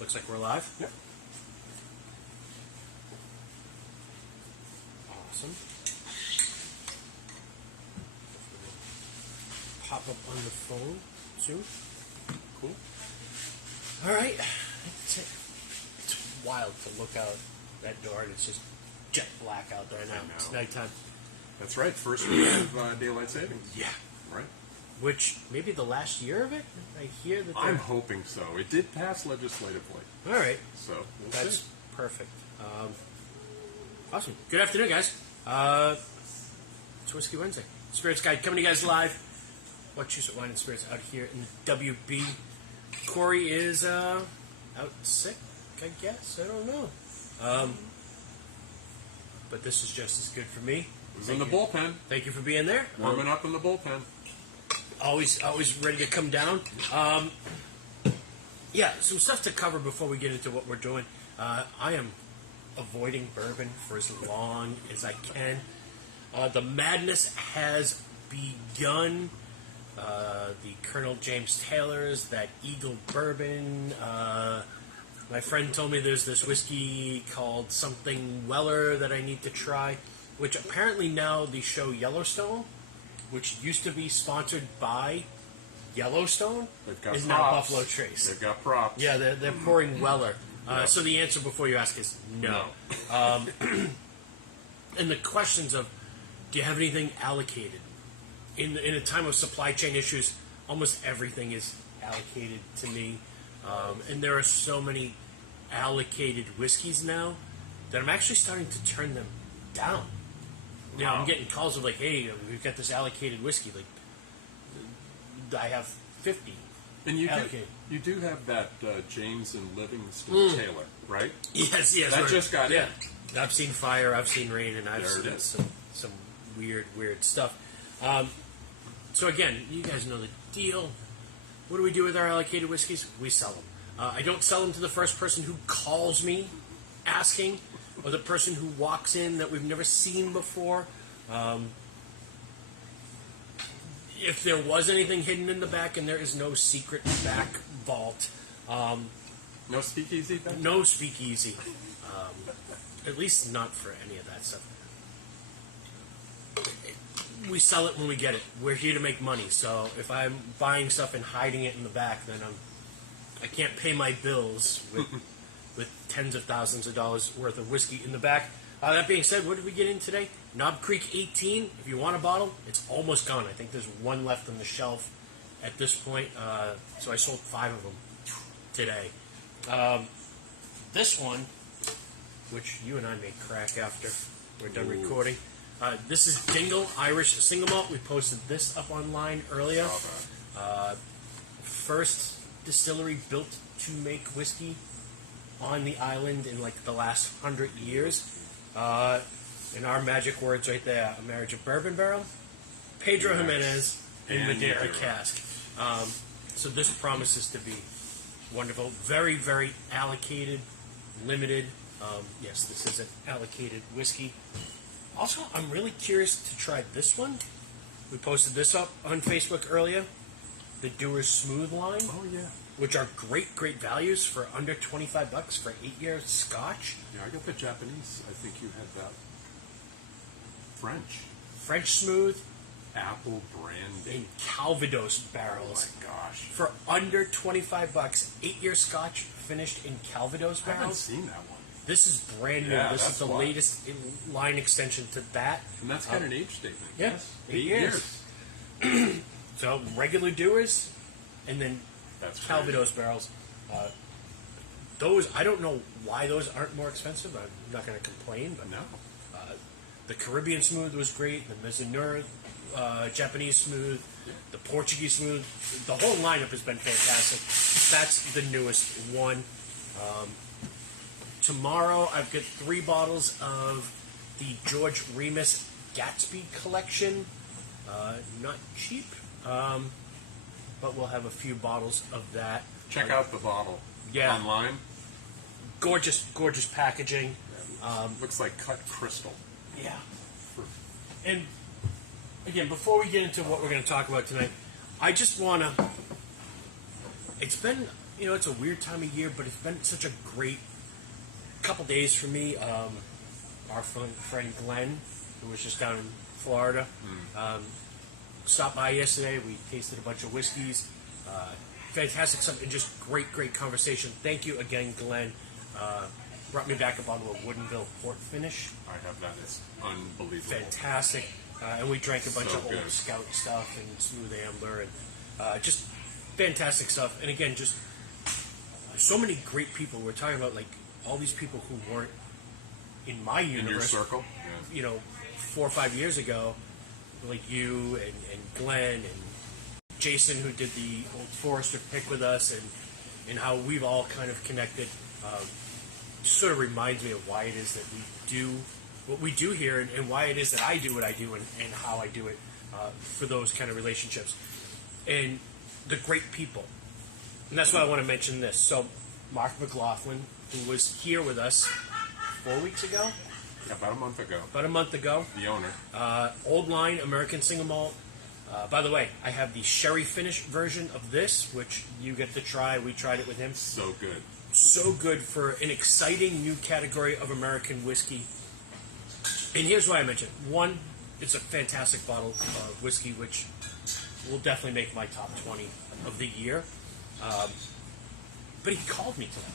Looks like we're live. Yep. Awesome. Pop up on the phone soon. Cool. All right. It's wild to look out that door and it's just jet black out there now. It's nighttime. That's right. First week of daylight savings. Yeah. Right. Which, maybe the last year of it? I hear that I'm hoping so. It did pass legislatively. All right. So, we'll That's see. perfect. Awesome. Good afternoon, guys. It's Whiskey Wednesday. Spirits Guide coming to you guys live. Wachusett Wine and Spirits out here in the WB. Corey is out sick, I guess. I don't know. But this is just as good for me. He's in the bullpen. Thank you for being there. Warming up in the bullpen. Always ready to come down. Yeah, some stuff to cover before we get into what we're doing. I am avoiding bourbon for as long as I can. The madness has begun. The Colonel James Taylor's, that Eagle Bourbon. My friend told me there's this whiskey called something Weller that I need to try, which apparently now the show Yellowstone, which used to be sponsored by Yellowstone, is now Buffalo Trace. They've got props. Yeah, they're pouring Weller. So the answer before you ask is no. And the questions of, do you have anything allocated? In a time of supply chain issues, almost everything is allocated to me. And there are so many allocated whiskeys now that I'm actually starting to turn them down. You know, I'm getting calls of like, hey, we've got this allocated whiskey. Like, I have 50 And you allocated. do have that James and Livingston Taylor, right? Yes. That just got in. I've seen fire, I've seen rain, and I've seen some weird stuff. So again, you guys know the deal. What do we do with our allocated whiskeys? We sell them. I don't sell them to the first person who calls me asking, or the person who walks in that we've never seen before. If there was anything hidden in the back, and there is no secret back vault. No speakeasy then? No speakeasy. At least not for any of that stuff. We sell it when we get it. We're here to make money. So if I'm buying stuff and hiding it in the back, then I can't pay my bills with tens of thousands of dollars worth of whiskey in the back. That being said, what did we get in today? Knob Creek 18. If you want a bottle, it's almost gone. I think there's one left on the shelf at this point. So I sold 5 of them today. This one, which you and I may crack after we're done recording. This is Dingle Irish Single Malt. We posted this up online earlier. First distillery built to make whiskey on the island in like the last 100 years. In our magic words right there, a marriage of bourbon barrel, Pedro Jimenez, and Madeira cask. So this promises to be wonderful. Very, very allocated, limited. Yes, this is an allocated whiskey. Also, I'm really curious to try this one. We posted this up on Facebook earlier. The Dewar's Smooth line. Oh, yeah. Which are great values for under $25 for 8-year Scotch. Yeah, I got the Japanese. I think you had that. French Smooth. Apple brandy. In Calvados barrels. Oh, my gosh. For under $25. 8-year Scotch finished in Calvados I haven't barrels. seen that one. This is brand new. Yeah, This is the why. latest line extension to that. And that's got an age statement. Yeah, Yes. 8 years. So regular Dewar's, and then That's Calvados barrels. Those, I don't know why those aren't more expensive. I'm not going to complain, but No. the Caribbean Smooth was great. The Mizunura Japanese Smooth, the Portuguese Smooth. The whole lineup has been fantastic. That's the newest one. Tomorrow, I've got 3 bottles of the George Remus Gatsby collection. Not cheap, but we'll have a few bottles of that. Check out the bottle. Yeah. Online. Gorgeous packaging. Looks like cut crystal. Yeah. And again, before we get into what we're going to talk about tonight, I just want to... It's been it's a weird time of year, but it's been such a great couple days for me. Our friend Glenn, who was just down in Florida, stopped by yesterday. We tasted a bunch of whiskeys. Fantastic stuff and just great conversation. Thank you again, Glenn. Brought me back a bottle of Woodinville Port Finish. I have that. It's unbelievable. Fantastic. And we drank a bunch So of good. Old Scout stuff and Smooth Ambler and just fantastic stuff. And again, just so many great people. We're talking about like all these people who weren't in my universe. In your circle? Yeah. 4 or 5 years ago, like you and Glenn and Jason, who did the Old Forester pick with us, and how we've all kind of connected. Just sort of reminds me of why it is that we do what we do here, and why it is that I do what I do, and how I do it for those kind of relationships. And the great people. And that's why I want to mention this. So, Mark McLaughlin, who was here with us 4 weeks ago? About a month ago. About a month ago. The owner. Old line American single malt. By the way, I have the sherry finish version of this, which you get to try. We tried it with him. So good. So good for an exciting new category of American whiskey. And here's why I mentioned it. One, it's a fantastic bottle of whiskey, which will definitely make my top 20 of the year. But he called me today.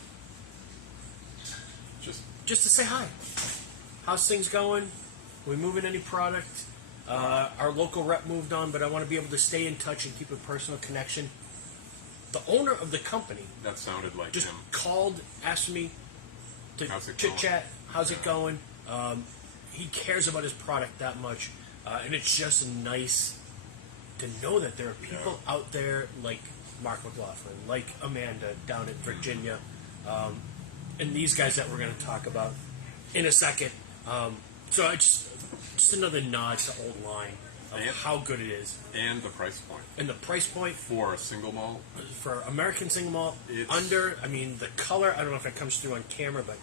Just to say hi. How's things going? We moving any product? Our local rep moved on, but I want to be able to stay in touch and keep a personal connection. The owner of the company That sounded like just him. called, asked me to How's it chit going? chat. How's it going? He cares about his product that much, and it's just nice to know that there are people out there like Mark McLaughlin, like Amanda down in Virginia, and these guys that we're going to talk about in a second. So I just another nod to Old Line of how good it is, And the price point. and the price point For a single malt, for American single malt It's- the color, I don't know if it comes through on camera, but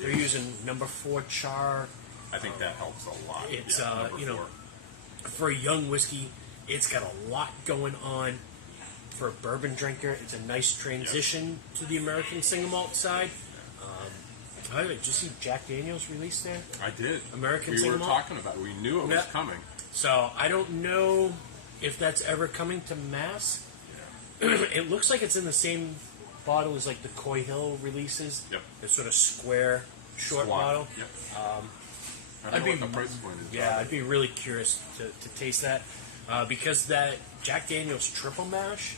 they're using number 4 char. I think that helps a lot. It's, number 4. For a young whiskey, it's got a lot going on. For a bourbon drinker, it's a nice transition to the American single malt side. By the way, did you see Jack Daniels released there? I did. American We were single malt? talking about it. We knew it was Yeah. coming. So I don't know if that's ever coming to Mass. It looks like it's in the same bottle as like the Coy Hill releases. Yep. The sort of square, short Squat. bottle. Yep. I I'd don't know be- what the price point is. Yeah, but I'd be really curious to taste that because that Jack Daniels triple mash.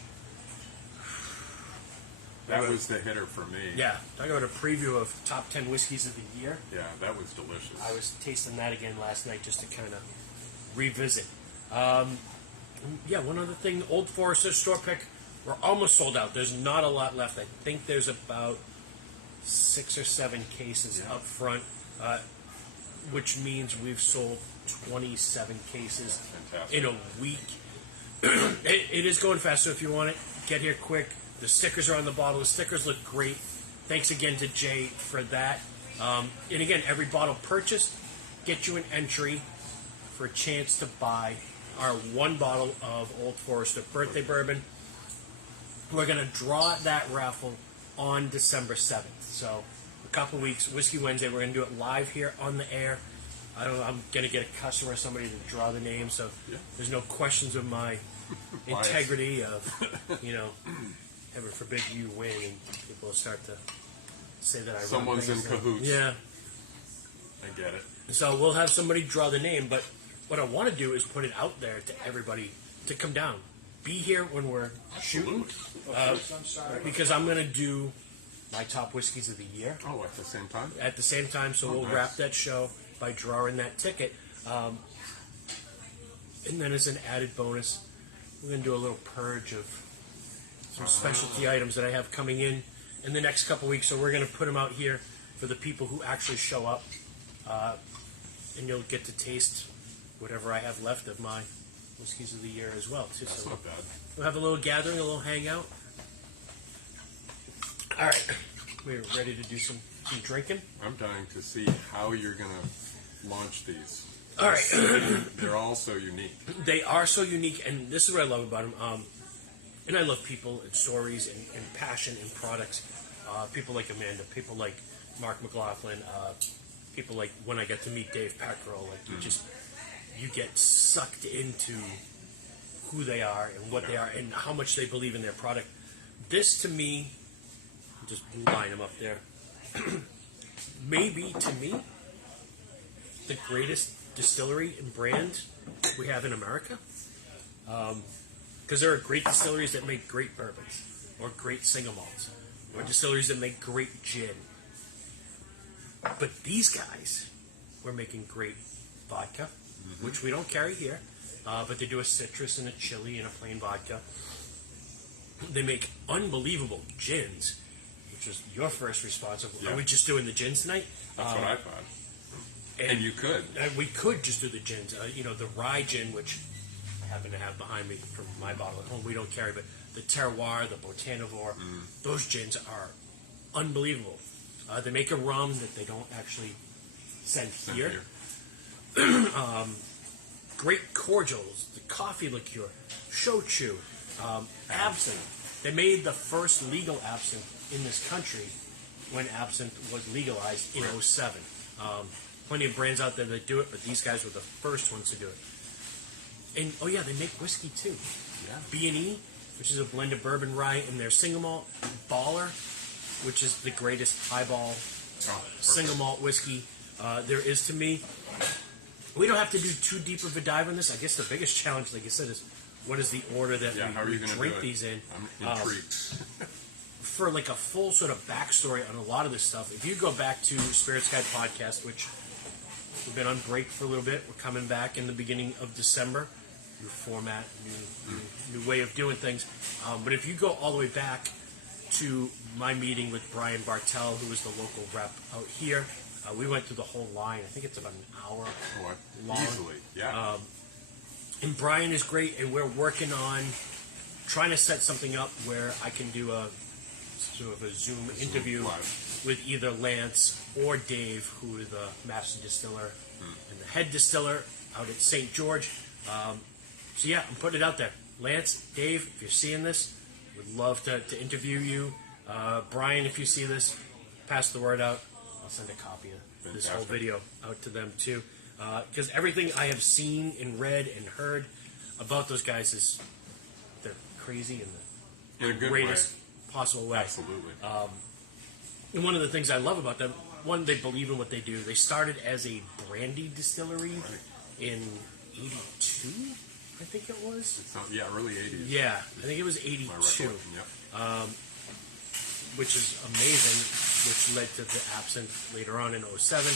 that was the hitter for me. Yeah, talk about a preview of top 10 whiskeys of the year. Yeah, that was delicious. I was tasting that again last night just to kind of revisit. One other thing, Old Forester store pick. We're almost sold out. There's not a lot left. I think there's about 6 or 7 cases up front, which means we've sold 27 cases Fantastic. in a week. It is going fast, so if you want it, get here quick. The stickers are on the bottle. The stickers look great. Thanks again to Jay for that. And again, every bottle purchased gets you an entry for a chance to buy our 1 bottle of Old Forester birthday bourbon. We're going to draw that raffle on December 7th. So a couple weeks, Whiskey Wednesday, we're going to do it live here on the air. I don't know, I'm going to get a customer, somebody to draw the name, so there's no questions of my integrity of, heaven forbid you win and people will start to say that I Someone's run in things. cahoots. Yeah. I get it. So we'll have somebody draw the name, but what I want to do is put it out there to everybody to come down. Be here when we're shooting, because I'm going to do my top whiskeys of the year Oh, at the same time? at the same time, so we'll nice. wrap that show by drawing that ticket. And then as an added bonus, we're going to do a little purge of some specialty items that I have coming in the next couple weeks. So we're going to put them out here for the people who actually show up, and you'll get to taste whatever I have left of my whiskeys of the year as well. Too. That's So not bad. we'll have a little gathering, a little hangout. All right, we're ready to do some drinking. I'm dying to see how you're going to launch these. All right. They're all so unique. They are so unique, and this is what I love about them. And I love people and stories and passion and products. People like Amanda, people like Mark McLaughlin, people like when I get to meet Dave Peckrell, like you get sucked into who they are and what they are and how much they believe in their product. This to me, just line them up there, maybe to me, the greatest distillery and brand we have in America. Because there are great distilleries that make great bourbons, or great single malts, or distilleries that make great gin. But these guys were making great vodka, which we don't carry here, but they do a citrus and a chili and a plain vodka. They make unbelievable gins, which was your first response. Are we just doing the gins tonight? That's what I thought. And you could. We could just do the gins. The rye gin, which I happen to have behind me from my bottle at home, we don't carry, but the terroir, the botanivore, those gins are unbelievable. They make a rum that they don't actually send here. Great cordials, the coffee liqueur, shochu, absinthe. They made the first legal absinthe in this country when absinthe was legalized in 07. Plenty of brands out there that do it, but these guys were the first ones to do it. And, they make whiskey too. Yeah. B&E, which is a blend of bourbon, rye, and their single malt. Baller, which is the greatest highball single malt whiskey there is to me. We don't have to do too deep of a dive on this. I guess the biggest challenge, like I said, is what is the order that we drink these in. I'm intrigued. For like a full sort of backstory on a lot of this stuff, if you go back to Spirits Guide Podcast, which we've been on break for a little bit, we're coming back in the beginning of December. New format, new way of doing things. But if you go all the way back to my meeting with Brian Bartell, who was the local rep out here, we went through the whole line. I think it's about an hour long. Easily, yeah. And Brian is great, and we're working on trying to set something up where I can do a sort of a Zoom interview with either Lance or Dave, who is the master distiller and the head distiller out at St. George. So yeah, I'm putting it out there. Lance, Dave, if you're seeing this, would love to interview you. Brian, if you see this, pass the word out. I'll send a copy of this whole video out to them too. Because everything I have seen and read and heard about those guys is they're crazy in the greatest possible way. Absolutely. And one of the things I love about them, one, they believe in what they do. They started as a brandy distillery in 82, I think it was. Early 80s. Yeah, I think it was 82. Which is amazing, which led to the absinthe later on in 07.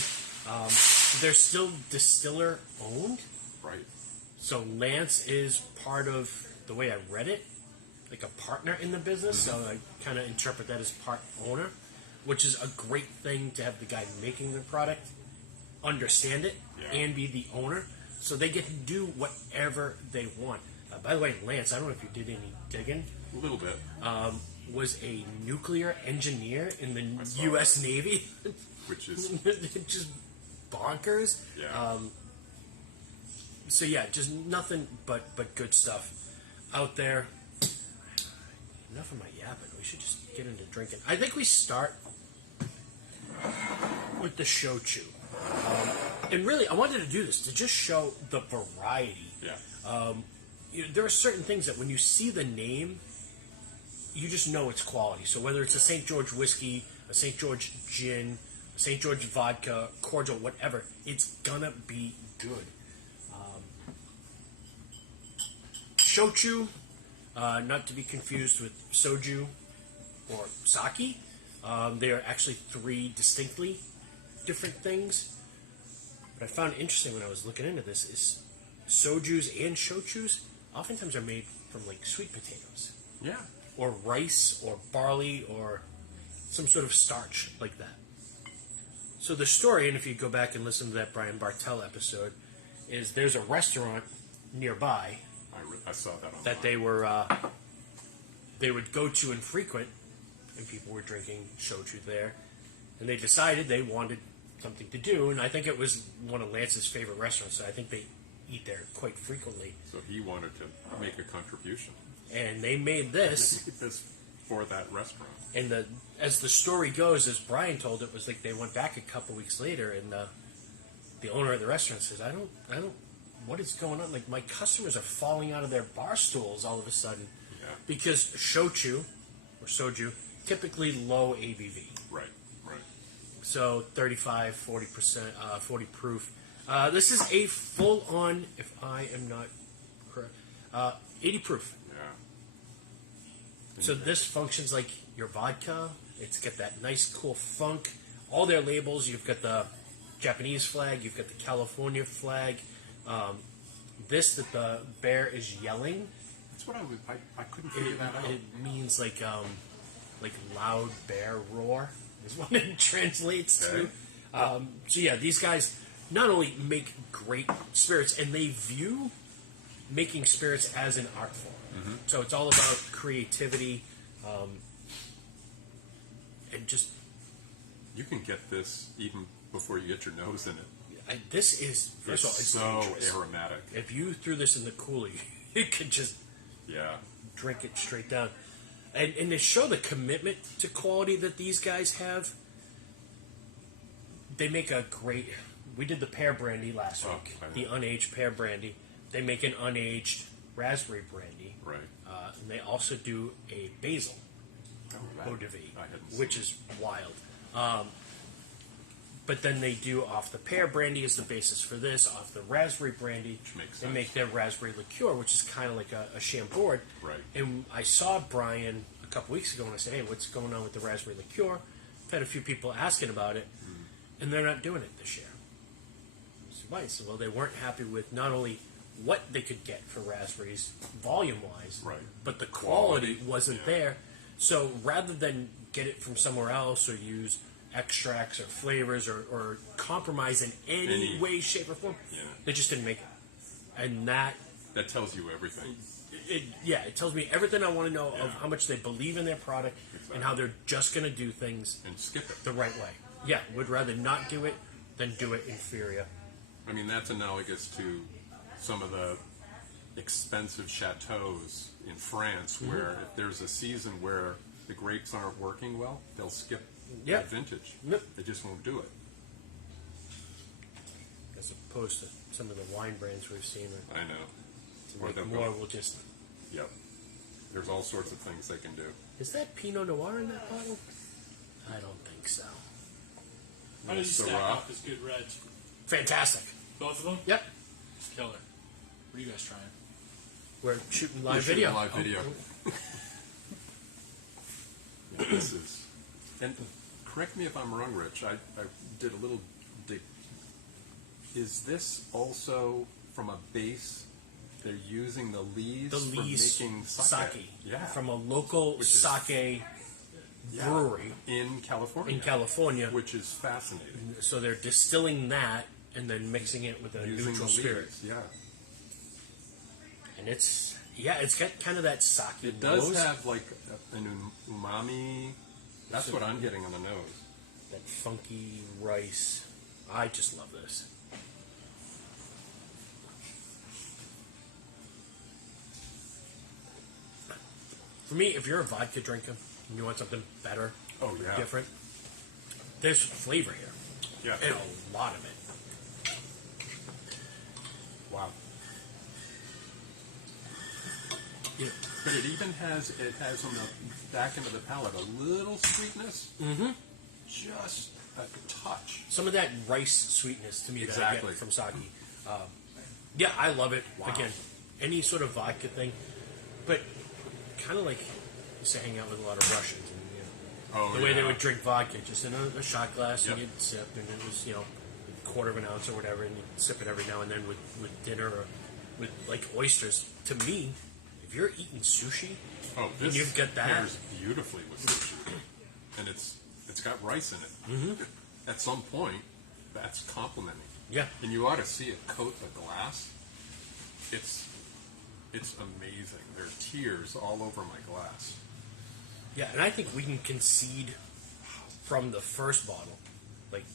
They're still distiller owned. Right. So Lance is part of, the way I read it, like a partner in the business. So I kind of interpret that as part owner, which is a great thing to have the guy making the product understand it and be the owner. So they get to do whatever they want. By the way, Lance, I don't know if you did any digging. A little bit. Was a nuclear engineer in the U.S. Navy. Which is just bonkers. Yeah. So yeah, just nothing but good stuff out there. Enough of my yapping. We should just get into drinking. I think we start with the shochu. And really, I wanted to do this to just show the variety. Yeah. There are certain things that when you see the name, you just know it's quality. So whether it's a St. George whiskey, a St. George gin, a St. George vodka, cordial, whatever, it's gonna be good. Shochu, not to be confused with soju or sake. They are actually three distinctly different things. What I found interesting when I was looking into this is sojus and shochus oftentimes are made from like sweet potatoes. Yeah. Or rice or barley or some sort of starch like that. So the story, and if you go back and listen to that Brian Bartell episode, is there's a restaurant nearby I saw that online. that they would go to and frequent, and people were drinking shochu there, and they decided they wanted something to do, and I think it was one of Lance's favorite restaurants, so I think they eat there quite frequently. So he wanted to make a contribution. and they made this. This for that restaurant. And as the story goes, as Brian told it, was like they went back a couple weeks later, and the owner of the restaurant says, "I don't, what is going on? Like my customers are falling out of their bar stools all of a sudden, because shochu or soju typically low ABV, Right. so 35, 40%, 40 proof. This is a full on, if I am not correct, 80 proof. Yeah. So this functions like your vodka. It's got that nice, cool funk. All their labels, you've got the Japanese flag, you've got the California flag. This that the bear is yelling. That's what I couldn't figure that out. It means like loud bear roar is what it translates to. So yeah, these guys not only make great spirits, and they view making spirits as an art form. So it's all about creativity, and just You can get this even before you get your nose in it. this is first of all, It's it's so dangerous. aromatic. If you threw this in the cooler, you could just Yeah. drink it straight down. And to show the commitment to quality that these guys have, they make a great. We did the pear brandy last week, I know. the unaged pear brandy. They make an unaged raspberry brandy, Right. and they also do a basil eau de vie, I hadn't seen which is wild. But then they do off the pear brandy as the basis for this, off the raspberry brandy, Which makes they sense. make their raspberry liqueur, which is kind of like a chambord. Right. And I saw Brian a couple weeks ago, and I said, "Hey, what's going on with the raspberry liqueur?" I've had a few people asking about it, and they're not doing it this year. I said, why? I said, well, they weren't happy with not only what they could get for raspberries, volume-wise, Right. but the quality Quality, wasn't yeah. there. So rather than get it from somewhere else or use extracts or flavors or compromise in any way, shape, or form, Yeah. they just didn't make it. And that, That tells you everything. it tells me everything I want to know of Yeah. how much they believe in their product and how they're just going to do things And skip it. the right way. Yeah, would rather not do it than do it inferior. I mean, that's analogous to some of the expensive chateaus in France, where if there's a season where the grapes aren't working well, they'll skip Yep. that vintage. Yep. They just won't do it. As opposed to some of the wine brands we've seen. I know. To Or make they'll more, go- we'll just... Yep. There's all sorts of things they can do. Is that Pinot Noir in that bottle? I don't think so. How do you stack Syrah. up as good reds? Fantastic. Both of them? Yep. Killer. What are you guys trying? We're shooting live We're shooting video. live Oh, video. oh. Yeah, this is. And correct me if I'm wrong, Rich. I did a little dig. Is this also from a base? They're using the leaves The for Lee's making sake. Yeah. From a local Which is- sake Yeah. brewery in California. in California. Which is fascinating. So they're distilling that and then mixing it with a Using neutral the spirit. leaves, yeah. And it's got kind of that sake It does nose. have like an umami. That's what I'm getting on the nose. That funky rice. I just love this. For me, if you're a vodka drinker and you want something better, Oh, yeah. different, there's flavor here. Yeah. And a lot of it. Wow. You know, But it even has on the back end of the palate a little sweetness. Mm-hmm. Just a touch. some of that rice sweetness to me that I Exactly. get from sake. Yeah, I love it. Wow. Again, any sort of vodka thing, but kind of like you used to hang out with a lot of Russians. And, Oh, the way they yeah. would drink vodka, just in a shot glass, and Yep. you'd sip, and it was, a quarter of an ounce or whatever, and you'd sip it every now and then with dinner or with, like, oysters. To me, if you're eating sushi, Oh, and this you've got that. pairs beautifully with sushi, and it's got rice in it. Mm-hmm. At some point, that's complimenting. yeah, And you ought to see it coat the glass. It's amazing. There are tears all over my glass. yeah, and I think we can concede from the first bottle, like,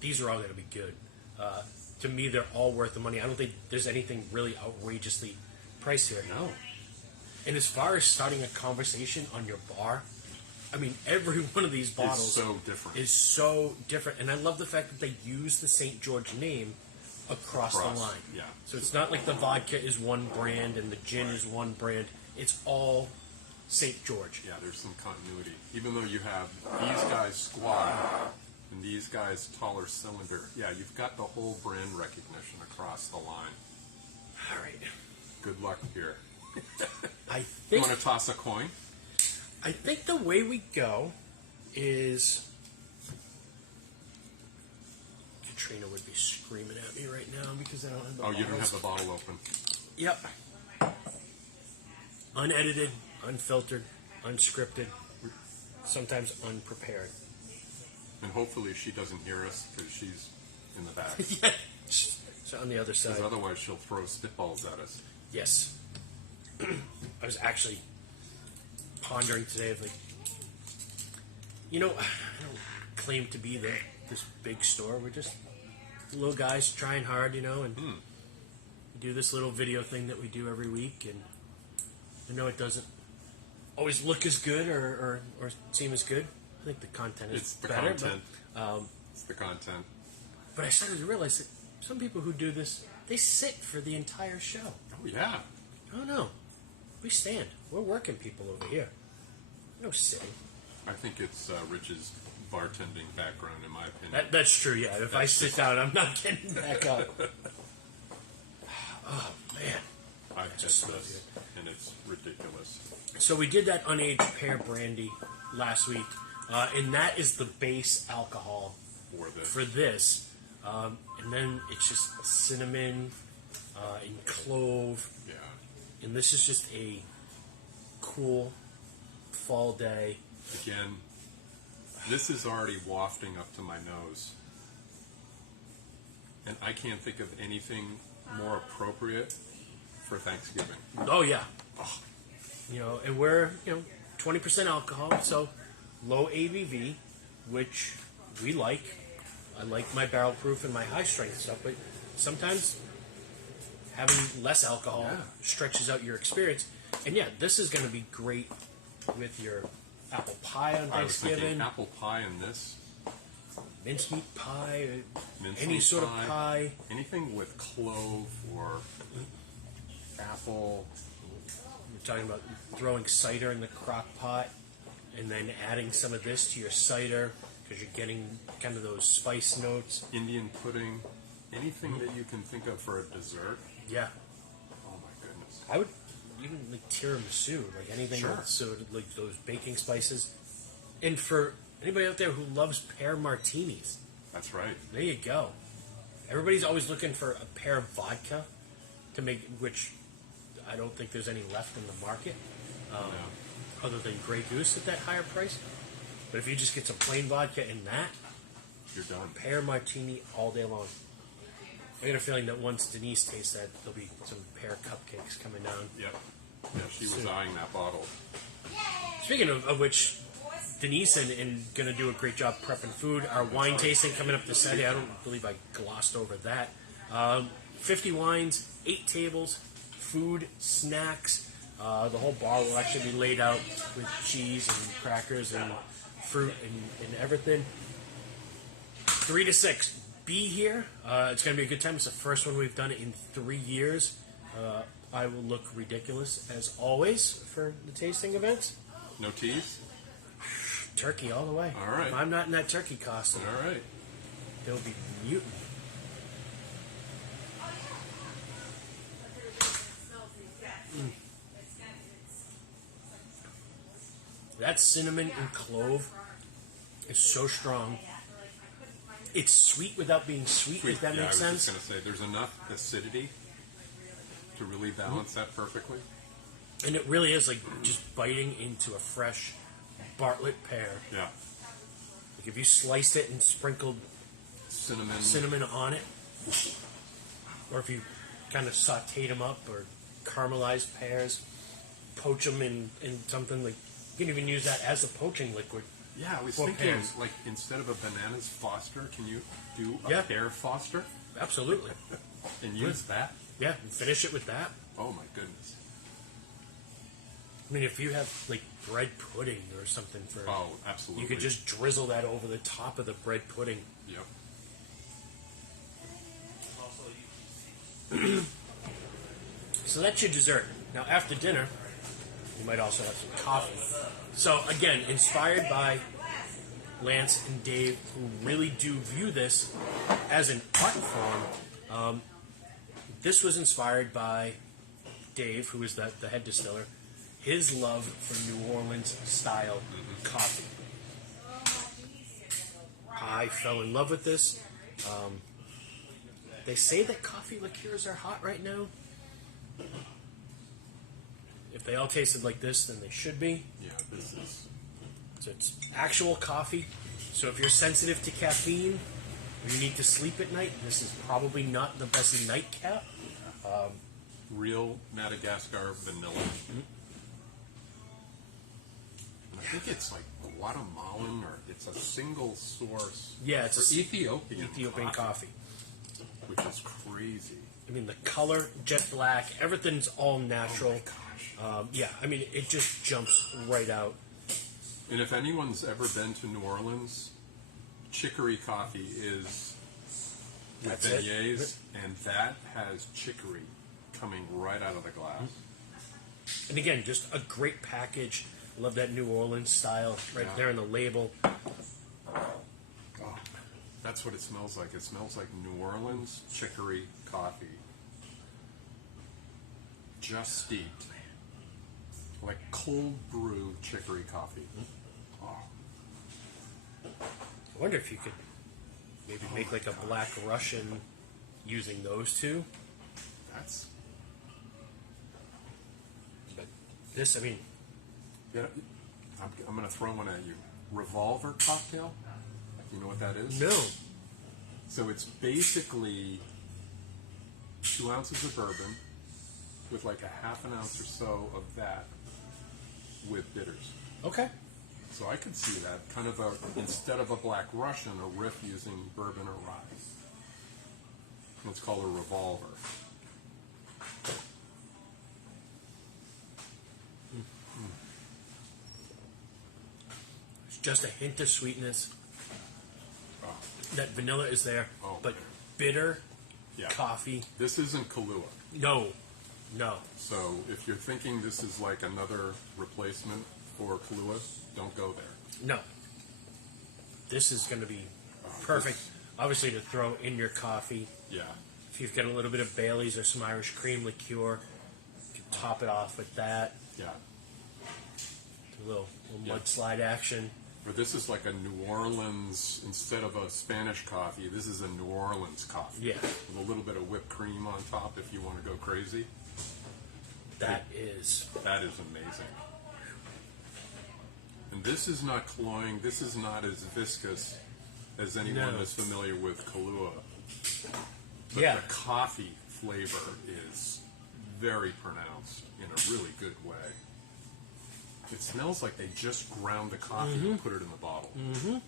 these are all going to be good. To me, they're all worth the money. I don't think there's anything really outrageously priced here. No. And as far as starting a conversation on your bar, I mean, every one of these bottles It's so different. is so different. And I love the fact that they use the St. George name across the line. Yeah. So it's not like the vodka is one brand and the gin is one brand. It's all St. George. Yeah, there's some continuity. Even though you have these guys squat and these guys taller cylinder, yeah, you've got the whole brand recognition across the line. All right. Good luck here. I You think want to toss a coin? the way we go is Katrina would be screaming at me right now because I don't have the Oh, you don't bottles. have the bottle open. Yep. Unedited, unfiltered, unscripted, sometimes unprepared. And hopefully she doesn't hear us because she's in the back. Yeah. So on the other side. Because otherwise she'll throw spitballs at us. Yes. I was actually pondering today of like, I don't claim to be this big store. We're just little guys trying hard, and do this little video thing that we do every week. And I know it doesn't always look as good or seem as good. I think the content is It's the better. content. But, It's the content. but I started to realize that some people who do this, they sit for the entire show. Oh, yeah. Oh no, we stand. We're working people over here. No sitting. I think it's Rich's bartending background, in my opinion. That's true. Yeah, if I sit down, I'm not getting back up. Oh man. I've had just smells this, and it's ridiculous. So we did that unaged pear brandy last week, and that is the base alcohol for this. And then it's just cinnamon and clove, Yeah. and this is just a cool fall day. Again, this is already wafting up to my nose. And I can't think of anything more appropriate for Thanksgiving. Oh yeah, and we're 20% alcohol, so low ABV, which we like. I like my barrel proof and my high strength stuff, but sometimes having less alcohol stretches out your experience. And yeah, this is going to be great with your apple pie on I was thinking Thanksgiving, apple pie and this, mincemeat pie, mincemeat any sort of pie. anything with clove or apple. We're talking about throwing cider in the crock pot and then adding some of this to your cider because you're getting kind of those spice notes. Indian pudding, anything that you can think of for a dessert. Yeah. Oh my goodness. I would even like tiramisu, like anything Sure. with like those baking spices. And for anybody out there who loves pear martinis, That's right. there you go. Everybody's always looking for a pear vodka to make, which I don't think there's any left in the market, other than Grey Goose at that higher price. But if you just get some plain vodka in that, You're done. pear martini all day long. I got a feeling that once Denise tastes that, there'll be some pear cupcakes coming down. Yep. Yeah, she was So- eyeing that bottle. Speaking of which, Denise and going to do a great job prepping food. Our wine tasting coming up this Saturday. I don't believe I glossed over that. 50 wines, 8 tables, food, snacks. The whole bar will actually be laid out with cheese and crackers and fruit and everything. 3 to 6. Be here. It's going to be a good time. It's the first one we've done it in 3 years. I will look ridiculous as always for the tasting events. No teas? Turkey all the way. All right. If I'm not in that turkey costume, All right. they'll be mutant. That cinnamon and clove is so strong. It's sweet without being sweet, if that yeah, makes I was sense. just going to say, there's enough acidity to really balance that perfectly. And it really is like just biting into a fresh Bartlett pear. Yeah. Like if you sliced it and sprinkled cinnamon on it, or if you kind of sauteed them up or caramelized pears, poach them in something like, you can even use that as a poaching liquid. Yeah, I was For thinking, pears. like, instead of a bananas foster, can you do a Yeah. pear foster Absolutely. and use that? Yeah, and finish it with that. Oh, my goodness. I mean, if you have like bread pudding or something for, Oh, absolutely. you could just drizzle that over the top of the bread pudding. Yep. So that's your dessert. Now, after dinner, you might also have some coffee. So again, inspired by Lance and Dave, who really do view this as an art form. This was inspired by Dave, who is the head distiller, his love for New Orleans style coffee. I fell in love with this. They say that coffee liqueurs are hot right now. If they all tasted like this, then they should be. Yeah, this is. So it's actual coffee. So if you're sensitive to caffeine, or you need to sleep at night, this is probably not the best nightcap. Real Madagascar vanilla. And I think it's like Guatemalan, or it's a single source. Yeah, it's for Ethiopian coffee. which is crazy. I mean, the color, jet black, everything's all natural. Oh my gosh. Yeah, I mean, it just jumps right out. And if anyone's ever been to New Orleans, chicory coffee is with That's it. beignets, and that has chicory coming right out of the glass. And again, just a great package. Love that New Orleans style right Yeah. there on the label. Oh, that's what it smells like. It smells like New Orleans chicory coffee. Just steeped. Like cold brew chicory coffee. Oh, I wonder if you could maybe make like a Black Russian using those two. that's... But this, I mean, Yeah, I'm going to throw one at you. Revolver cocktail? You know what that is? no. So it's basically 2 ounces of bourbon with like a half an ounce or so of that with bitters. Okay. So I could see that kind of instead of a Black Russian, a riff using bourbon or rye. And it's called a revolver. It's just a hint of sweetness. Oh, That vanilla is there, Oh, but man. bitter yeah. coffee. This isn't Kahlua. No. No. So if you're thinking this is like another replacement for Kahlua, don't go there. No. This is going to be perfect. Obviously, to throw in your coffee. Yeah. If you've got a little bit of Bailey's or some Irish cream liqueur, you can top it off with that. Yeah. A little Yeah. mudslide action. But this is like a New Orleans, instead of a Spanish coffee, this is a New Orleans coffee. Yeah. With a little bit of whipped cream on top if you want to go crazy. That is. That is amazing. And this is not cloying, this is not as viscous as anyone No. is familiar with Kahlua. But Yeah. the coffee flavor is very pronounced in a really good way. It smells like they just ground the coffee and put it in the bottle. Mm-hmm.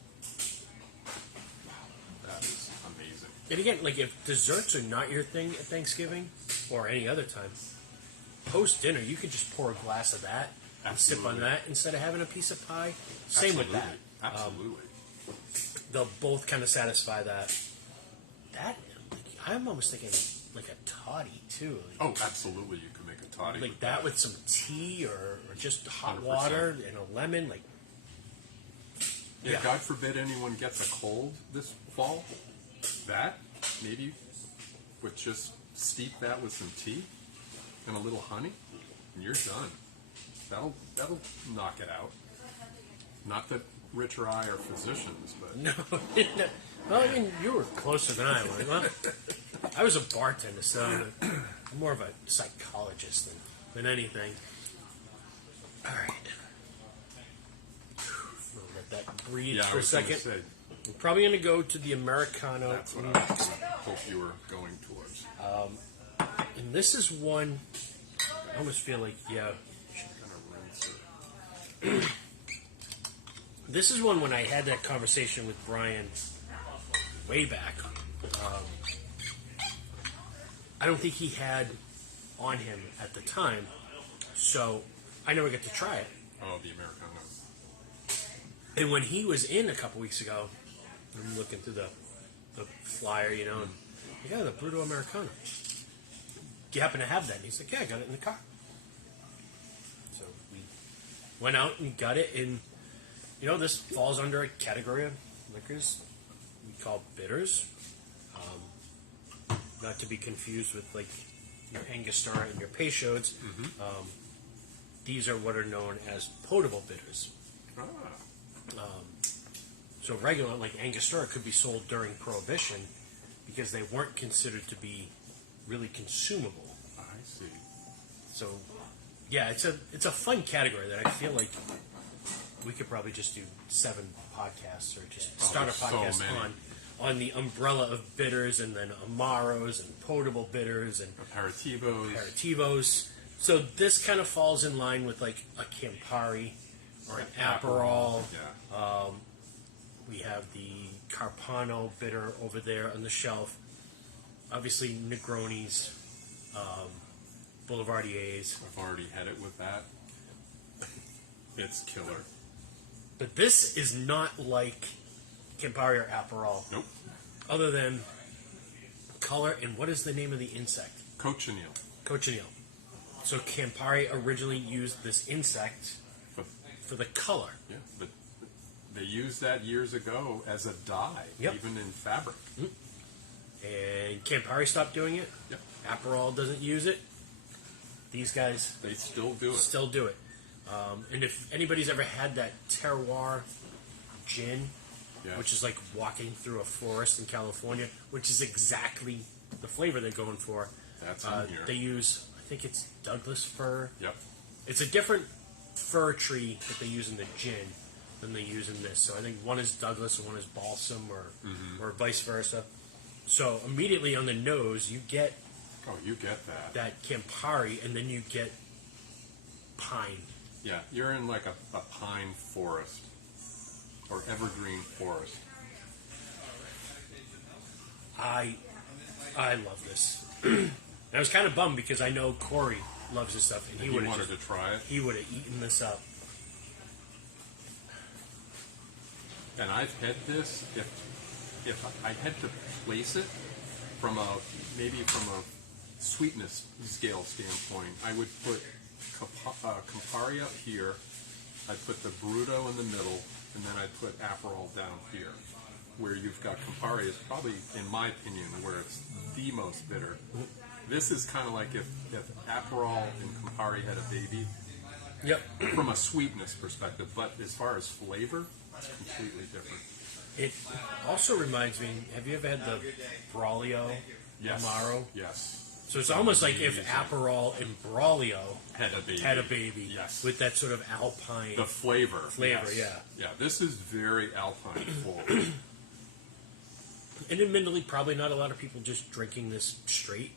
That is amazing. And again, like if desserts are not your thing at Thanksgiving or any other time, post dinner you could just pour a glass of that and sip on Absolutely. that instead of having a piece of pie. Same with that. Absolutely. They'll both kind of satisfy that. That I'm almost thinking like a toddy too. Like, Oh, absolutely. You can make a toddy like with that with some tea or just hot 100%. water and a lemon. Like Yeah, God forbid anyone gets a cold this fall. That, maybe, with just steep that with some tea and a little honey, and you're done. That'll knock it out. Not that Rich or I are physicians, but no. Well, I mean, you were closer than I was. Well, I was a bartender, so I'm more of a psychologist than anything. All right. We'll let that breathe yeah, for I a was going to second. say We're probably going to go to the Americano. that's what I was gonna hope you were going towards. And this is one, I almost feel like, yeah, Kind of rinse it. this is one when I had that conversation with Brian way back. I don't think he had on him at the time, so I never get to try it. Oh, the Americano. And when he was in a couple weeks ago, I'm looking through the flyer, you know, and yeah, the Bruto Americano. Do you happen to have that? And he's like, yeah, I got it in the car. So we went out and got it, and you know, this falls under a category of liquors we call bitters. Not to be confused with like your Angostura and your Peychauds. These are what are known as potable bitters. So regular, like Angostura, could be sold during Prohibition because they weren't considered to be really consumable. I see. So, yeah, it's a fun category that I feel like we could probably just do 7 podcasts or just start a there's so podcast many. on the umbrella of bitters, and then Amaros and potable bitters and aperitivos. So this kind of falls in line with like a Campari or an Aperol. Yeah. We have the Carpano bitter over there on the shelf. Obviously, Negronis, Boulevardiers. I've already had it with that. It's killer. But this is not like Campari or Aperol. Nope. Other than color, and what is the name of the insect? Cochineal. Cochineal. So Campari originally used this insect But, for the color. yeah, but they used that years ago as a dye, Yep. even in fabric. And Campari stopped doing it. Yep. Aperol doesn't use it. These guys They still do it. still do it. And if anybody's ever had that terroir gin, Yeah. which is like walking through a forest in California, which is exactly the flavor they're going for. That's in here. They use, I think it's Douglas fir. Yep. It's a different fir tree that they use in the gin than they use in this. So I think one is Douglas and one is balsam, or vice versa. So immediately on the nose, you get Oh, you get that. that Campari, and then you get pine. Yeah, you're in like a pine forest or evergreen forest. I love this. And I was kind of bummed because I know Corey loves this stuff, and he You would have wanted to try it, he would have eaten this up. and I've had this. If I had to place it from a sweetness scale standpoint, I would put Campari up here. I'd put the Bruto in the middle, and then I'd put Aperol down here. Where you've got Campari is probably, in my opinion, where it's the most bitter. This is kind of like if Aperol and Campari had a baby, Yep. from a sweetness perspective, but as far as flavor, it's completely different. It also reminds me. Have you ever had the Braulio Yes. Amaro? Yes. So it's almost like if Amazing. Aperol and Braulio Had a baby. yes, Yes. with that sort of alpine. The flavor. Flavor, yes. yeah. Yeah, this is very alpine forward. And admittedly, probably not a lot of people just drinking this straight.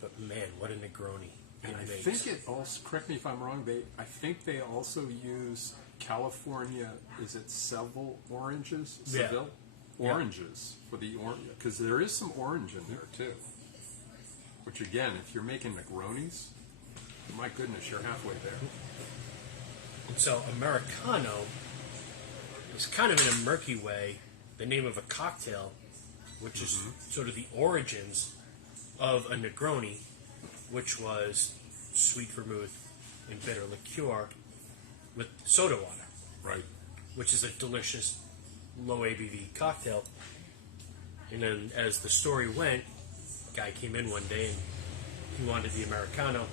But man, what a Negroni it And I makes. think it also, correct me if I'm wrong, I think they also use California, is it Seville oranges? Yeah. Seville? Yeah. Oranges for the orange, because there is some orange in there too. Which again, if you're making Negronis, my goodness, you're halfway there. So Americano is kind of in a murky way the name of a cocktail, which is sort of the origins of a Negroni, which was sweet vermouth and bitter liqueur with soda water, Right. which is a delicious low ABV cocktail. And then as the story went, guy came in one day and he wanted the Americano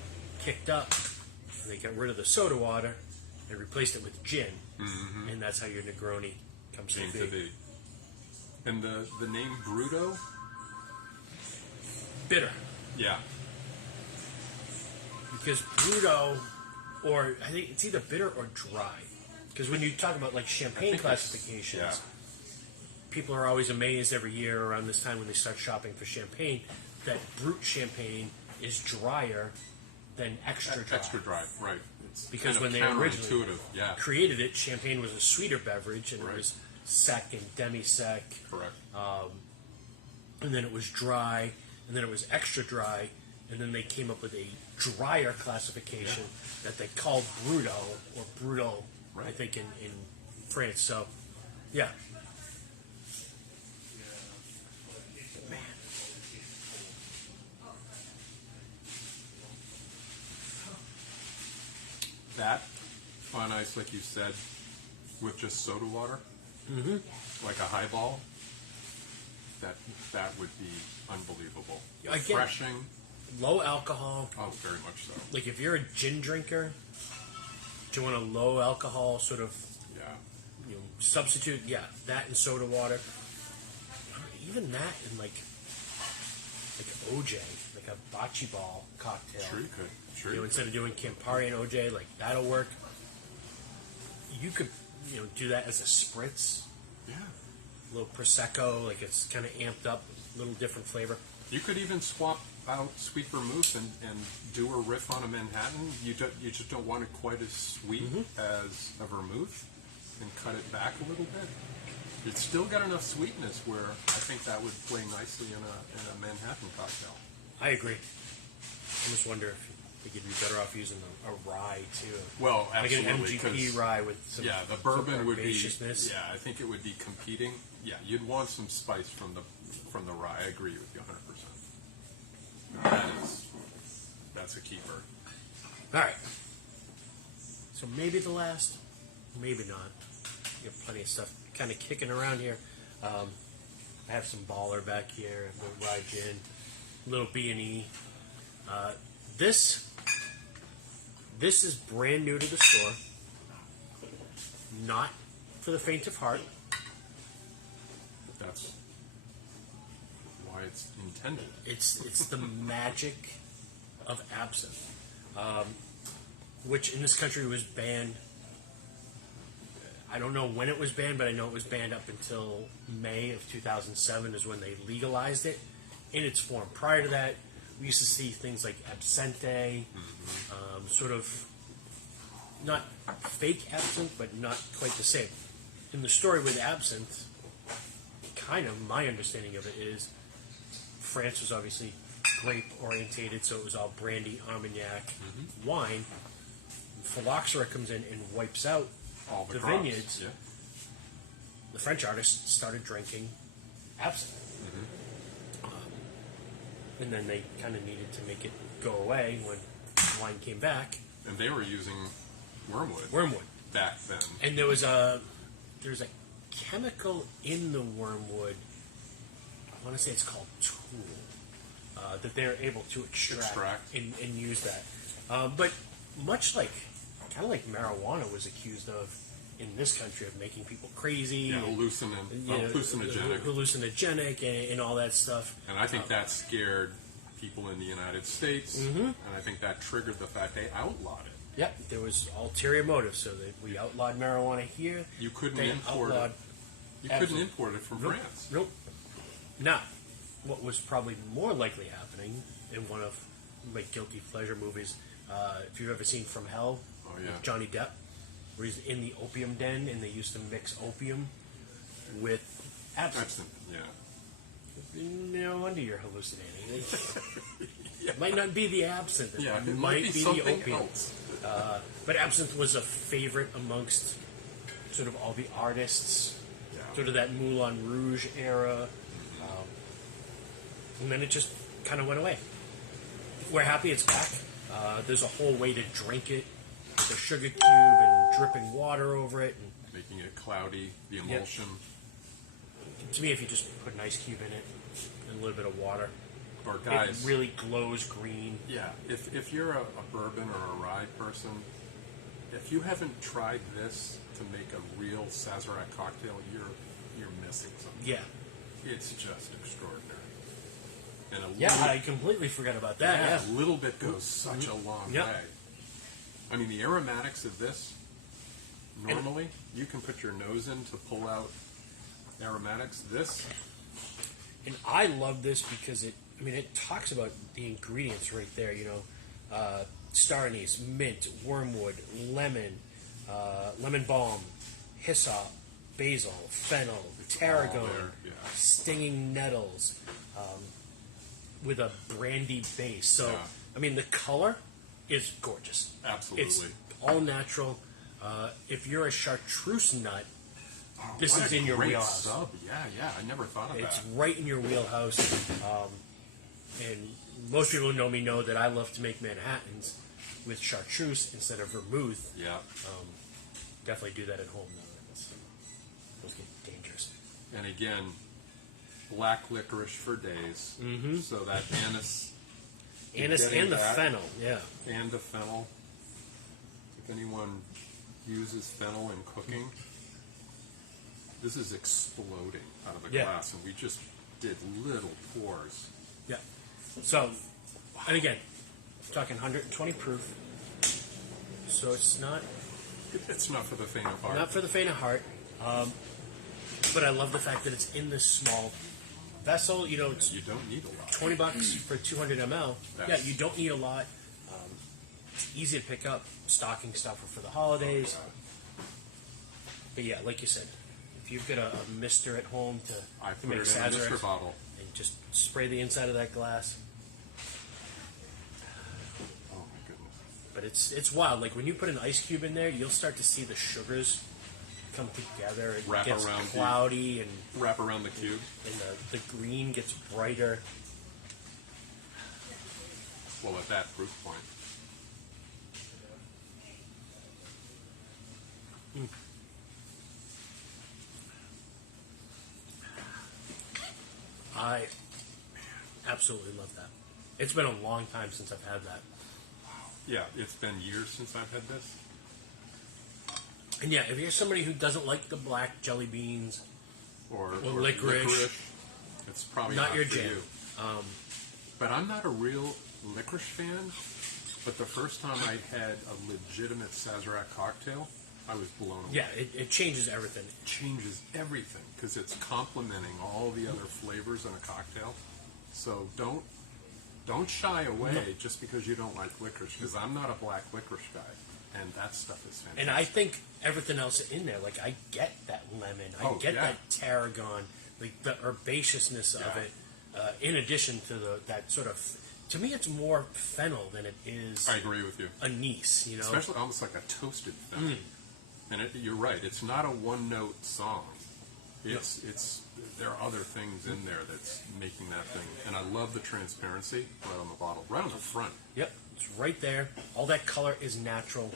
kicked up, and they got rid of the soda water and replaced it with gin, and that's how your Negroni comes Came to to be. be. And the name Bruto? Bitter, Yeah. because Bruto, or I think it's either bitter or dry. Because when you talk about like champagne think it's- classifications, yeah. people are always amazed every year around this time when they start shopping for champagne that brut champagne is drier than extra dry. Extra dry, right. It's Because kind when of they originally counterintuitive, yeah. created it, champagne was a sweeter beverage, and Right. it was sec and demi-sec, Correct. and then it was dry, and then it was extra dry, and then they came up with a drier classification that they called Bruto or Brutal, I Right. think in France. So, yeah. Man. That on ice, like you said, with just soda water, like a highball, that would be unbelievable. Again- Refreshing. Low alcohol. Oh, very much so. Like if you're a gin drinker, do you want a low alcohol sort of Yeah. substitute? Yeah, that and soda water. Even that and like OJ, like a bocce ball cocktail. Sure you could. Sure you could. Instead of doing Campari and OJ, like that'll work. You could do that as a spritz, Yeah. a little prosecco, like it's kind of amped up, a little different flavor. You could even swap out sweet vermouth and do a riff on a Manhattan. You just don't want it quite as sweet as a vermouth, and cut it back a little bit. It's still got enough sweetness where I think that would play nicely in a Manhattan cocktail. I agree. I just wonder if think you'd be better off using a rye too. Well, absolutely. Like an MGP 'cause, rye with some the bourbon would be. herbaceousness. Yeah, I think it would be competing. Yeah, you'd want some spice from the rye. I agree with you 100%. That's a keeper. All right. So maybe the last, maybe not. You have plenty of stuff kind of kicking around here. I have some baller back here, a little rye gin, a little B&E. This is brand new to the store. Not for the faint of heart. That's why it's intended. It's the magic of absinthe, which in this country was banned. I don't know when it was banned, but I know it was banned up until May of 2007 is when they legalized it in its form. Prior to that, we used to see things like absinthe, sort of not fake absinthe, but not quite the same. In the story with absinthe, kind of my understanding of it is France was obviously grape orientated, so it was all brandy, Armagnac, wine. Phylloxera comes in and wipes out All the the crops, vineyards. Yeah. The French artists started drinking absinthe. And then they kind of needed to make it go away when wine came back. And they were using wormwood Wormwood. back then. And there's a chemical in the wormwood, I want to say it's called tool, that they're able to extract. And use that. But much like, kind of like marijuana was accused of in this country of making people crazy. Yeah, and, hallucinogenic. hallucinogenic and all that stuff. And I think that scared people in the United States, and I think that triggered the fact they outlawed it. Yep, there was ulterior motives, so that we outlawed marijuana here. You couldn't They import it. outlawed You couldn't absolutely. import it from Nope. France. Nope. Now, what was probably more likely happening in one of my guilty pleasure movies, if you've ever seen From Hell, Oh, yeah. with Johnny Depp, where he's in the opium den and they used to mix opium with absinthe. Absinthe, yeah. No wonder you're hallucinating. It might not be the absinthe. Yeah, It it might be the something opium. else. But absinthe was a favorite amongst sort of all the artists, Yeah. sort of that Moulin Rouge era. And then it just kind of went away. We're happy it's back. There's a whole way to drink it with a sugar cube and dripping water over it. And Making it cloudy, the emulsion. to me, if you just put an ice cube in it and a little bit of water, Or guys, it really glows green. yeah, if you're a bourbon or a rye person, if you haven't tried this to make a real Sazerac cocktail, you're missing something. Yeah. It's just extraordinary. And Yeah, I completely forgot about that. a Yeah. little bit goes such a long Yep. way. I mean, the aromatics of this, normally, you can put your nose in to pull out aromatics. This, And I love this because it talks about the ingredients right there, star anise, mint, wormwood, lemon, lemon balm, hyssop, basil, fennel, tarragon, there, yeah. stinging nettles. with a brandy base. So, Yeah. I mean, the color is gorgeous. Absolutely. It's all natural. If you're a chartreuse nut, this What is a in your great wheelhouse. Sub. Yeah. I never thought of It's that. right in your wheelhouse. And most people who know me know that I love to make Manhattans with chartreuse instead of vermouth. Yeah. Definitely do that at home, though. Those get dangerous. And again, black licorice for days. Mm-hmm. So that anise. Anise getting and the that, fennel, yeah. And the fennel. If anyone uses fennel in cooking, this is exploding out of the Yeah. glass, and we just did little pours. Yeah. So, and again, talking 120 proof. So it's not It's not for the faint of heart. not for the faint of heart. But I love the fact that it's in this small vessel. You know, it's You don't need a lot. $20 for 200 ml. Yeah, Yes. you don't need a lot. It's easy to pick up, stocking stuffer for the holidays. But yeah, like you said, if you've got a mister at home I to put make it in a Mr. Sazeracs, bottle. and just spray the inside of that glass. Oh my goodness. But it's wild. Like when you put an ice cube in there, you'll start to see the sugars come together. It Wrap gets around the- cloudy, and Wrap around the cube. the green gets brighter. Well, at that proof point. I absolutely love that. It's been a long time since I've had that. Yeah, it's been years since I've had this. And yeah, if you're somebody who doesn't like the black jelly beans, Or licorice. It's probably not your for jam. you. But I'm not a real licorice fan. But the first time I had a legitimate Sazerac cocktail, I was blown away. Yeah, it changes everything. It changes everything because it's complementing all the other flavors in a cocktail. So don't shy away just because you don't like licorice, because I'm not a black licorice guy, and that stuff is fantastic. And I think everything else in there, like I get that lemon, I get yeah. that tarragon, like the herbaceousness of Yeah. it. In addition to that sort of, to me, it's more fennel than it is I agree with you. anise. You know, Especially almost like a toasted thing. And you're right. It's not a one-note song. It's there are other things in there that's making that thing. And I love the transparency right on the bottle, right on the front. Yep, it's right there. All that color is natural.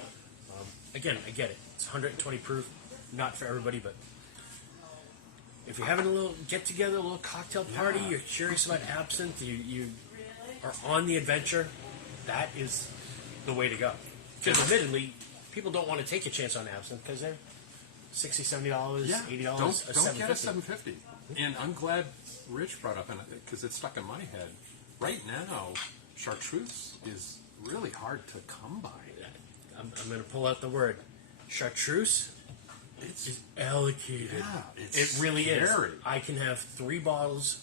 Again, I get it. It's 120 proof, not for everybody, but if you're having a little get-together, a little cocktail party, Yeah. you're curious about absinthe, you are on the adventure, that is the way to go. Because admittedly, people don't want to take a chance on absinthe because they're $60, $70, $80, Don't get a $750. $750. And I'm glad Rich brought up, because it stuck in my head. Right now, chartreuse is really hard to come by. I'm going to pull out the word. Chartreuse It's is allocated. Yeah, it's it really scary. is. I can have 3 bottles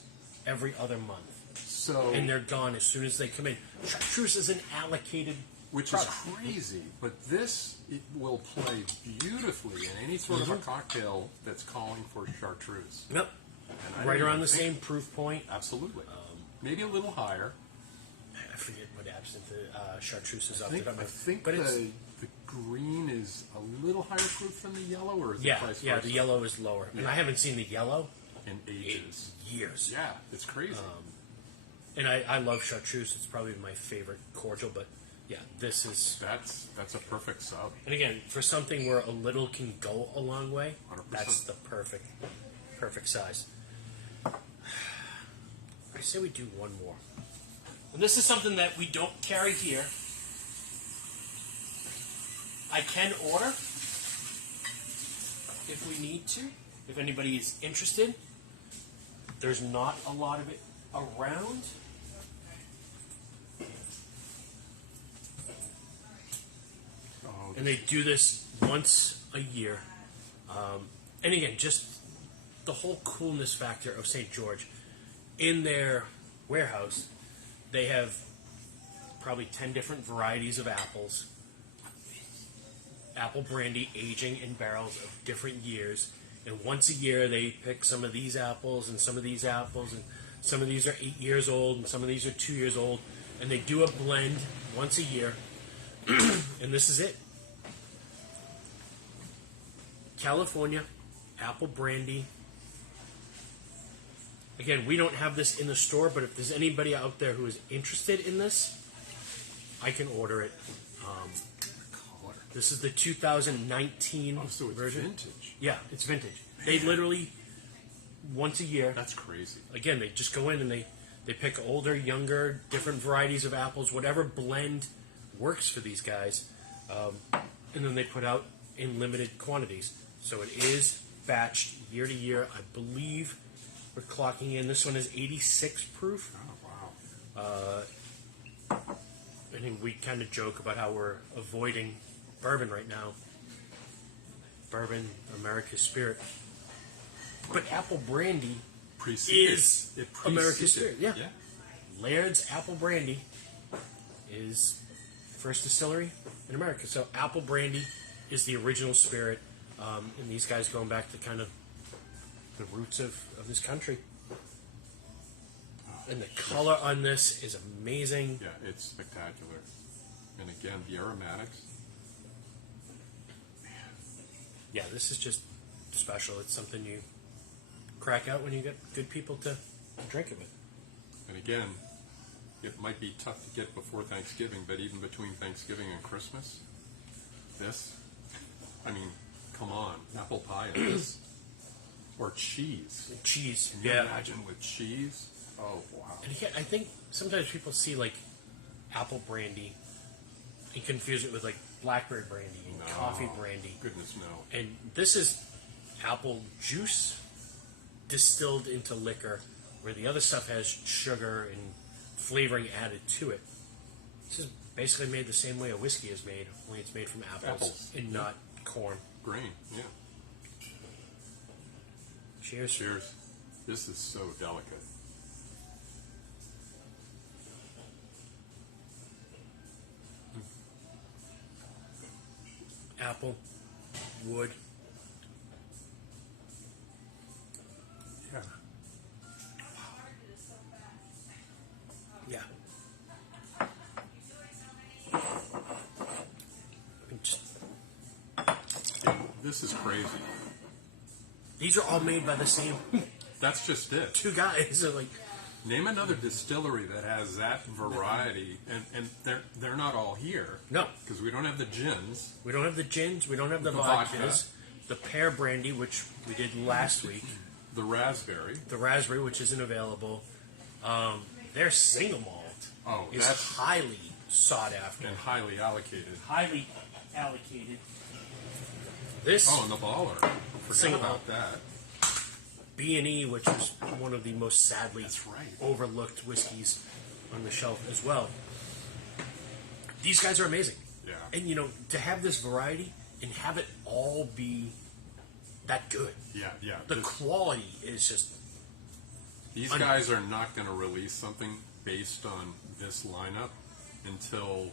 every other month, so, and they're gone as soon as they come in. Chartreuse is an allocated which product. is crazy. But this it will play beautifully in any sort of a cocktail that's calling for chartreuse. Yep. And I Right don't around the think- same proof point. Absolutely. Maybe a little higher. I forget what absinthe chartreuse is off I the top of my think but it's the green is a little higher proof than the yellow, or is it yeah, vice yeah. versa? The yellow is lower, and Yeah. I haven't seen the yellow in in ages. years. Yeah, it's crazy. And I love chartreuse. It's probably my favorite cordial, but yeah, this is. That's a perfect sub. And again, for something where a little can go a long way, 100%. that's the perfect size. I say we do one more. And this is something that we don't carry here. I can order if we need to, if anybody is interested. There's not a lot of it around. Oh, And they do this once a year. And again, just the whole coolness factor of St. George. In their warehouse, they have probably 10 different varieties of apples. Apple brandy aging in barrels of different years. And once a year, they pick some of these apples and some of these apples. And Some of these are 8 years old, and some of these are 2 years old, and they do a blend once a year, and this is it. California apple brandy. Again, we don't have this in the store, but if there's anybody out there who is interested in this, I can order it. Color. This is the 2019 Oh, so it's version. vintage. Yeah, it's vintage. They literally, once a year, That's crazy. again, they just go in and they pick older, younger, different varieties of apples, whatever blend works for these guys, and then they put out in limited quantities. So it is batched year to year. I believe we're clocking in. This one is 86 proof. Oh, wow. I think we kind of joke about how we're avoiding bourbon right now. Bourbon, America's spirit. But apple brandy is America's spirit. Yeah. Laird's Apple Brandy is first distillery in America. So apple brandy is the original spirit, and these guys going back to kind of the roots of this country. And the color on this is amazing. Yeah, it's spectacular. And again, the aromatics. Yeah, this is just special. It's something you crack out when you get good people to drink it with. And again, it might be tough to get before Thanksgiving, but even between Thanksgiving and Christmas, this, I mean, come on, apple pie and this. Or cheese. Cheese, Can you yeah. imagine with cheese? Oh, wow. And again, I think sometimes people see like apple brandy and confuse it with like blackberry brandy and No. coffee brandy. Goodness, no. And this is apple juice distilled into liquor, where the other stuff has sugar and flavoring added to it. This is basically made the same way a whiskey is made, only it's made from apples. And not corn. Grain, yeah. Cheers. Cheers. This is so delicate. Apple, wood. Yeah. Yeah. Just, This is crazy. these are all made by the same That's just it. two guys. They're like, Name another distillery that has that variety, and they're not all here. no, Because we don't have the gins. we don't have the gins, we don't have the The vodkas, vodka. the pear brandy, which we did last week, The raspberry. the raspberry, which isn't available. Their single malt Oh, is that's highly sought after, and highly allocated. highly allocated. This Oh, and the baller. Forgot Single about that. B&E, which is one of the most sadly That's right. overlooked whiskeys on the shelf as well. These guys are amazing. Yeah. And, you know, to have this variety and have it all be that good. Yeah, yeah. The quality is just... These guys are not going to release something based on this lineup until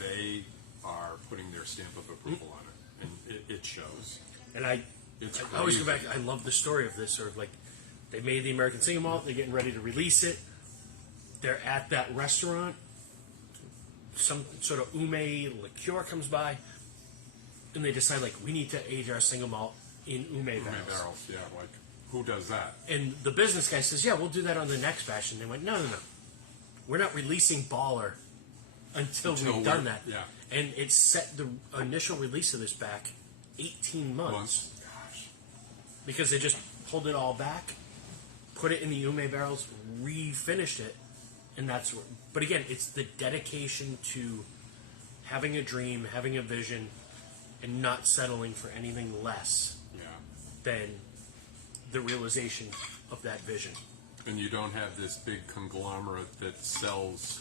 they are putting their stamp of approval on it, and it shows. And I always go back, I love the story of this, or like, they made the American Single Malt, they're getting ready to release it, they're at that restaurant, some sort of ume liqueur comes by, and they decide, like, we need to age our single malt in ume barrels. Barrels, yeah. Like, who does that? And the business guy says, yeah, we'll do that on the next batch. And they went, no. We're not releasing Baller until we've done that. Yeah. And it set the initial release of this back 18 months. Gosh. Because they just pulled it all back, put it in the ume barrels, refinished it, and that's where. But again, it's the dedication to having a dream, having a vision, and not settling for anything less Yeah. than the realization of that vision. And you don't have this big conglomerate that sells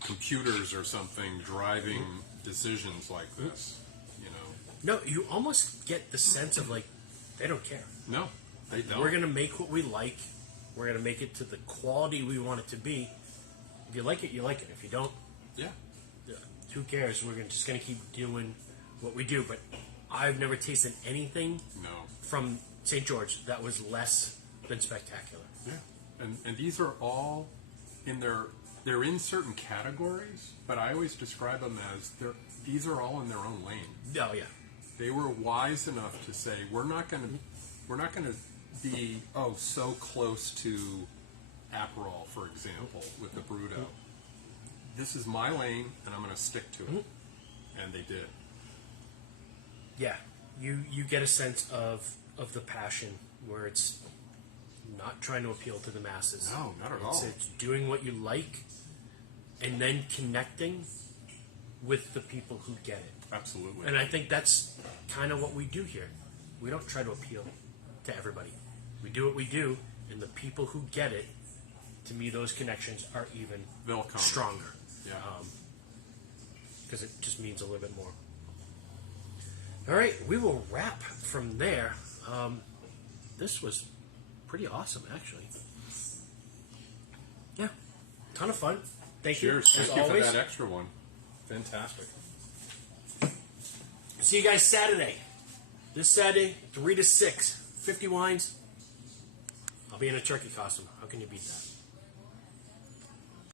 computers or something driving decisions like this. You know. No, you almost get the sense of like, they don't care. No, they don't. We're going to make what we like. We're going to make it to the quality we want it to be. If you like it, you like it. If you don't, Yeah. who cares? We're just going to keep doing what we do. But I've never tasted anything No. from St. George that was less than spectacular. Yeah. and these are all in they're in certain categories, but I always describe them as these are all in their own lane. Oh yeah. They were wise enough to say we're not going to be so close to Aperol, for example, with the Bruto. This is my lane, and I'm going to stick to it, and they did. Yeah, you get a sense of the passion where it's not trying to appeal to the masses. No, not at all. It's doing what you like, and then connecting with the people who get it. Absolutely. And I think that's kind of what we do here. We don't try to appeal to everybody. We do what we do, and the people who get it, to me, those connections are even They'll come. stronger. Yeah. Because it just means a little bit more. All right, we will wrap from there. This was pretty awesome, actually. Yeah, ton of fun. Thank Cheers. you, as Thank you always. for that extra one. Fantastic. See you guys Saturday. This Saturday, 3 to 6. 50 wines. I'll be in a turkey costume. How can you beat that?